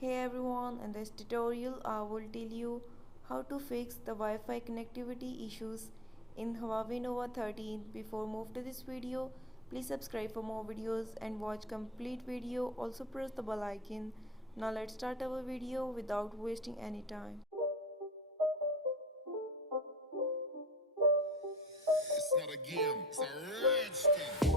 Hey everyone, in this tutorial I will tell you how to fix the Wi-Fi connectivity issues in Huawei Nova 13. Before move to this video, please subscribe for more videos and watch complete video. Also press the bell icon. Now let's start our video without wasting any time. It's not a game, it's a rich thing.